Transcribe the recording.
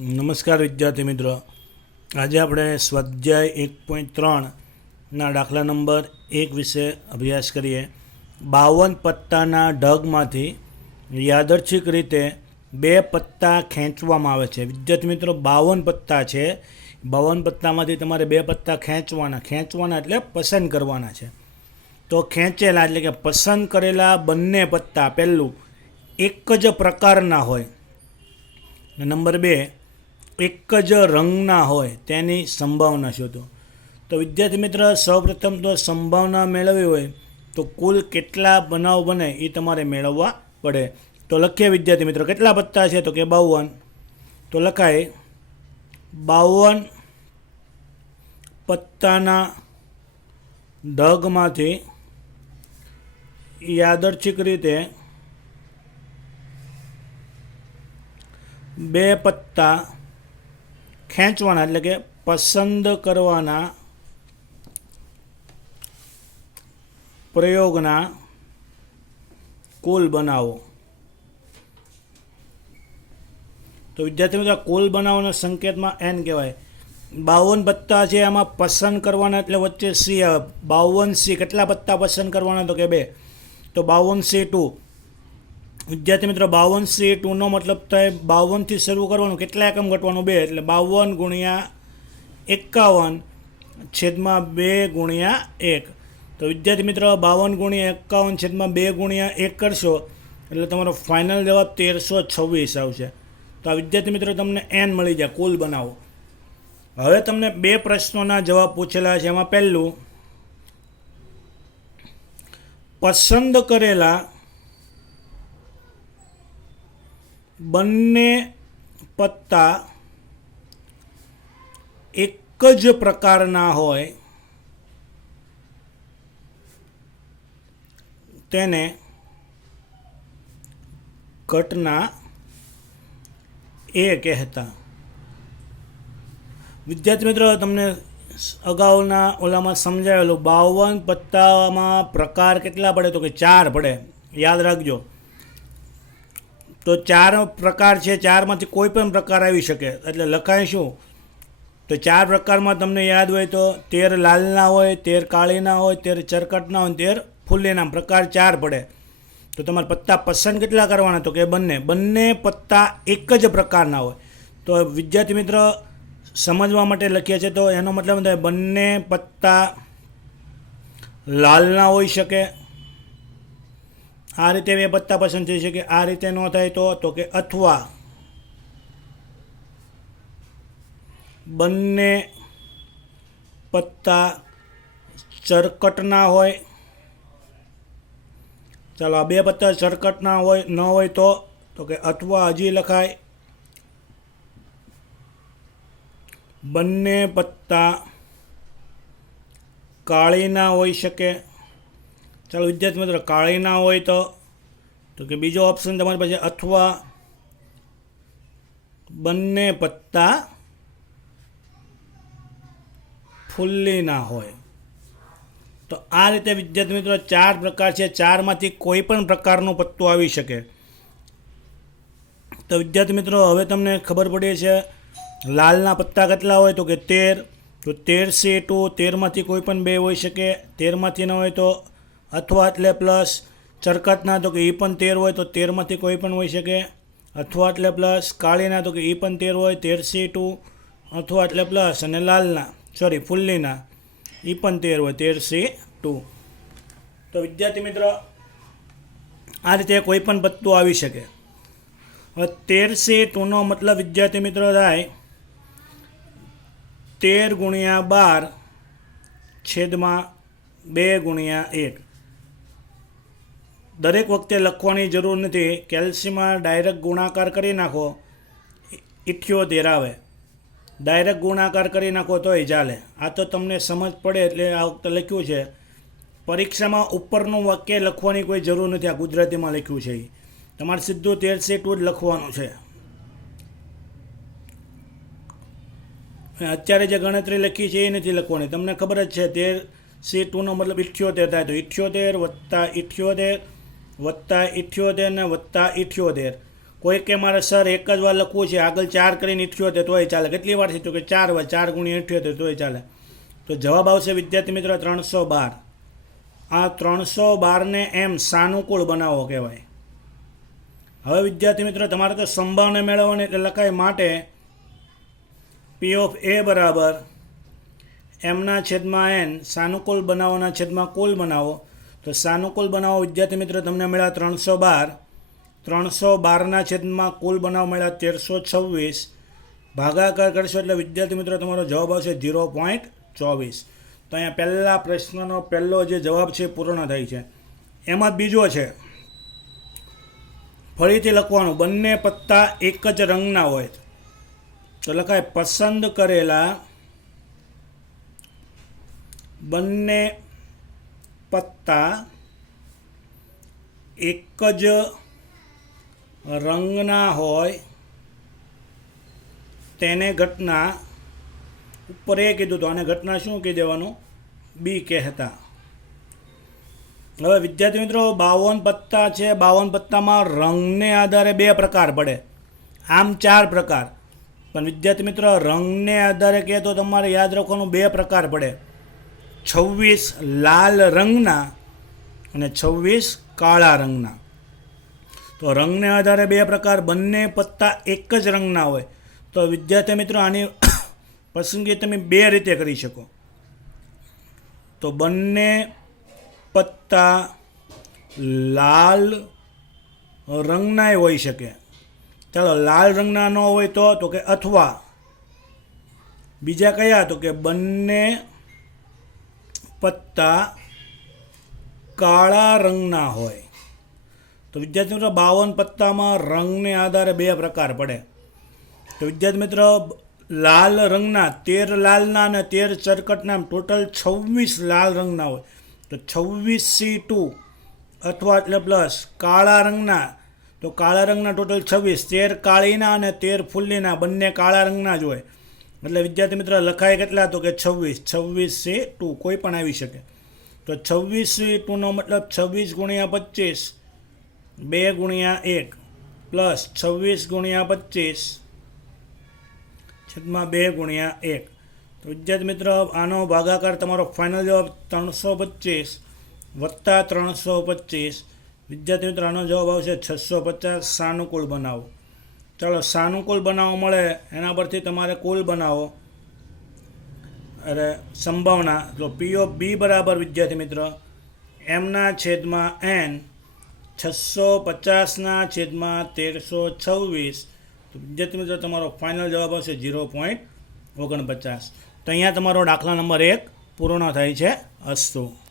નમસ્કાર વિદ્યાર્થી મિત્રો. આજે આપણે સ્વાધ્યાય એક પોઈન્ટ ત્રણના દાખલા નંબર એક વિશે અભ્યાસ કરીએ. બાવન પત્તાના ઢગમાંથી યાદર્છિક રીતે બે પત્તા ખેંચવામાં આવે છે. વિદ્યાર્થી મિત્રો, બાવન પત્તા છે. બાવન પત્તામાંથી તમારે બે પત્તા ખેંચવાના. ખેંચવાના એટલે પસંદ કરવાના છે. તો ખેંચેલા એટલે કે પસંદ કરેલા બંને પત્તા, પહેલું એક જ પ્રકારના હોય. નંબર બે એક જ રંગના હોય તેની સંભાવના શોધો તો વિદ્યાર્થી મિત્ર, સૌપ્રથમ તો સંભાવના મેળવવી હોય તો કુલ કેટલા બનાવ બને એ તમારે મેળવવા પડે. તો લખીએ વિદ્યાર્થી મિત્રો, કેટલા પત્તા છે? તો કે બાવન. તો લખાય, બાવન પત્તાના ઢગમાંથી યાદર્શિક રીતે બે પત્તા ખેંચવાના, એટલે કે પસંદ કરવાના પ્રયોગના કુલ બનાવો. તો વિદ્યાર્થી મિત્રો કુલ બનાવવાના સંકેતમાં એન કહેવાય. બાવન પત્તા છે એમાં પસંદ કરવાના, એટલે વચ્ચે સી આવે. બાવન સી કેટલા પત્તા પસંદ કરવાના? તો કે બે. તો બાવન સી ટુ વિદ્યાર્થી મિત્રો, બાવન સી ટુનો મતલબ થાય બાવનથી શરૂ કરવાનું કેટલા એકમ ઘટવાનું? બે, એટલે બાવન ગુણ્યા એકાવન છેદમાં બે ગુણ્યા એક. તો વિદ્યાર્થી મિત્રો, બાવન ગુણ્યા એકાવન છેદમાં બે ગુણ્યા એક કરશો, એટલે તમારો ફાઇનલ જવાબ તેરસો છવ્વીસ આવશે. તો આ વિદ્યાર્થી મિત્રો, તમને એન મળી જાય. કુલ બનાવો. હવે તમને બે પ્રશ્નોના જવાબ પૂછેલા છે. એમાં પહેલું, પસંદ કરેલા બંને પત્તા એક જ પ્રકારના હોય, તેને ઘટના એ કહેતા. વિદ્યાર્થી મિત્રો, તમને અગાઉના ઓલામાં સમજાવેલું બાવન પત્તામાં પ્રકાર કેટલા પડે? તો કે ચાર પડે. યાદ રાખજો. તો ચાર પ્રકાર છે, ચારમાંથી કોઈ પણ પ્રકાર આવી શકે. એટલે લખાય શું? તો ચાર પ્રકારમાં તમને યાદ હોય તો તેર લાલના હોય, તેર કાળીના હોય, તેર ચરકટના હોય, તેર ફૂલ્લીના પ્રકાર ચાર પડે. તો તમારે પત્તા પસંદ કેટલા કરવાના? તો કે બંને. બંને પત્તા એક જ પ્રકારના હોય. તો વિદ્યાર્થી મિત્ર, સમજવા માટે લખીએ છીએ તો એનો મતલબ થાય? બંને પત્તા લાલના હોઈ શકે આ રીતે બે પત્તા પસંદ થઈ શકે. આ રીતે ન થાય તો તો કે અથવા બંને પત્તા ચરકટના હોય. ચાલો, આ બે પત્તા ચરકટના હોય, ન હોય તો તો કે અથવા હજી લખાય. બંને પત્તા કાળીના હોઈ શકે. ચાલો વિદ્યાર્થી મિત્રો કાળીના હોય તો તો કે બીજો ઓપ્શન તમારી પાસે અથવા બંને પત્તા ફુલ્લીના હોય. તો આ રીતે વિદ્યાર્થી મિત્રો ચાર પ્રકાર છે. ચારમાંથી કોઈ પણ પ્રકારનું પત્તું આવી શકે. તો વિદ્યાર્થી મિત્રો, હવે તમને ખબર પડી છે, લાલના પત્તા કેટલા હોય? તો કે તેર. તો તેર સે ટુ તેરમાંથી કોઈ પણ બે હોઈ શકે. તેરમાંથી ન હોય તો અથવા એટલે પ્લસ ચરકટના તો કે એ પણ તેર હોય તો તેરમાંથી કોઈ પણ હોઈ શકે. અથવા એટલે પ્લસ કાળીના, તો કે એ પણ તેર હોય તેર સી ટુ. અથવા એટલે પ્લસ અને લાલના સોરી ફુલ્લીના એ પણ તેર હોય તેર સી ટુ. તો વિદ્યાર્થી મિત્ર, આ રીતે કોઈ પણ પત્તું આવી શકે. હવે તેર સી ટુનો મતલબ વિદ્યાર્થી મિત્રો થાય, તેર ગુણ્યા બાર છેદમાં બે ગુણ્યા એક. દરેક વખતે લખવાની જરૂર નથી. કેલ્શિયમમાં ડાયરેક્ટ ગુણાકાર કરી નાખો ઇઠ્યોતેર આવે. ડાયરેક્ટ ગુણાકાર કરી નાખો તોય ચાલે. આ તો તમને સમજ પડે એટલે આ વખતે લખ્યું છે. પરીક્ષામાં ઉપરનું વાક્ય લખવાની કોઈ જરૂર નથી. આ ગુજરાતીમાં લખ્યું છે. તમારે સીધું તેર સેટું જ લખવાનું છે. અત્યારે જે ગણતરી લખી છે એ નથી લખવાની. તમને ખબર જ છે, તેર સી ટુનો મતલબ ઇઠ્યોતેર થાય. તો ઇઠ્યોતેર વત્તા ઇઠ્યોતેર વત્તા ઇઠ્યોતેર ને વત્તા ઇઠ્યોતેર કોઈ કે મારે સર એક જ વાર લખવું છે, આગળ ચાર કરીને ઇઠ્યોતેર તોય ચાલે. કેટલી વાર છે તો કે ચાર વાર, ચાર ગુણ્યા ઇઠ્યોતેર તોય ચાલે. તો જવાબ આવશે, વિદ્યાર્થી મિત્રો, ત્રણસો બાર. આ ત્રણસો બારને એમ સાનુકૂળ બનાવો કહેવાય. હવે વિદ્યાર્થી મિત્રો, તમારે તો સંભાવને મેળવવાની એટલે લખાય માટે પી ઓફ એ બરાબર એમના છેદમાં એન સાનુકૂળ બનાવોના છેદમાં કુલ બનાવો. તો સાનુકૂળ બનાવો વિદ્યાર્થી મિત્રો, તમને મળ્યા ત્રણસો બાર. ત્રણસો બારના છેદમાં કુલ બનાવ મળ્યા તેરસો છવ્વીસ. ભાગાકાર કરશો એટલે વિદ્યાર્થી મિત્રો, તમારો જવાબ આવશે ઝીરો પોઈન્ટ ચોવીસ. તો અહીંયા પહેલા પ્રશ્નનો પહેલો જે જવાબ છે પૂર્ણ થાય છે. એમાં બીજો છે, ફરીથી લખવાનું, બંને પત્તા એક જ રંગના હોય. તો લખાય, પસંદ કરેલા બંને પત્તા એક જ રંગના હોય, તેને ઘટના ઉપર એ કીધું તો આને ઘટના શું કહી દેવાનું? બી કહેતા. હવે વિદ્યાર્થી મિત્રો, બાવન પત્તા છે. બાવન પત્તામાં રંગને આધારે બે પ્રકાર પડે. આમ ચાર પ્રકાર. પણ વિદ્યાર્થી મિત્રો, રંગને આધારે કહે તો તમારે યાદ રાખવાનું બે પ્રકાર પડે. છવ્વીસ લાલ રંગના અને છવ્વીસ કાળા રંગના. તો રંગને આધારે બે પ્રકાર, બંને પત્તા એક જ રંગના હોય. તો વિદ્યાર્થી મિત્રો, આની પસંદગી તમે બે રીતે કરી શકો. તો બંને પત્તા લાલ રંગનાય હોઈ શકે. ચાલો, લાલ રંગના ન હોય તો તો કે અથવા. બીજા કયા? તો કે બંને પત્તા કાળા રંગના હોય. તો વિદ્યાર્થી મિત્રો, બાવન પત્તામાં રંગને આધારે બે પ્રકાર પડે. તો વિદ્યાર્થી મિત્રો, લાલ રંગના તેર લાલના અને તેર ચરકટના ટોટલ છવ્વીસ લાલ રંગના હોય. તો છવ્વીસ સી ટુ અથવા એટલે પ્લસ કાળા રંગના, તો કાળા રંગના ટોટલ છવ્વીસ. તેર કાળીના અને તેર ફૂલ્લીના બંને કાળા રંગના જ હોય. એટલે વિદ્યાર્થી મિત્ર, લખાય કેટલા તો કે છવ્વીસ. છવ્વીસ સી ટુ. કોઈ પણ આવી શકે. તો છવ્વીસ સી ટુનો મતલબ છવ્વીસ ગુણ્યા પચીસ, બે ગુણ્યા એક, પ્લસ છવ્વીસ ગુણ્યા પચીસ, છેદમાં બે ગુણ્યા એક. તો વિદ્યાર્થી મિત્ર, આનો ભાગાકાર તમારો ફાઇનલ જવાબ ત્રણસો પચીસ વત્તા ત્રણસો પચીસ. વિદ્યાર્થી મિત્ર, આનો જવાબ આવશે છસો પચાસ. સાનુકૂળ બનાવો. ચાલો સાનુકૂળ બનાવો મળે, એના પરથી તમારે કુલ બનાવો. અરે, સંભાવના તો પી ઓફ બી બરાબર, વિદ્યાર્થી મિત્ર એમના છેદમાં એન છસો પચાસના છેદમાં તેરસો છવ્વીસ, તો વિદ્યાર્થી મિત્રો, તમારો ફાઇનલ જવાબ આવશે ઝીરો પોઈન્ટ ઓગણપચાસ. તો અહીંયા તમારો દાખલા નંબર એક પૂર્ણ થાય છે અસ્તુ.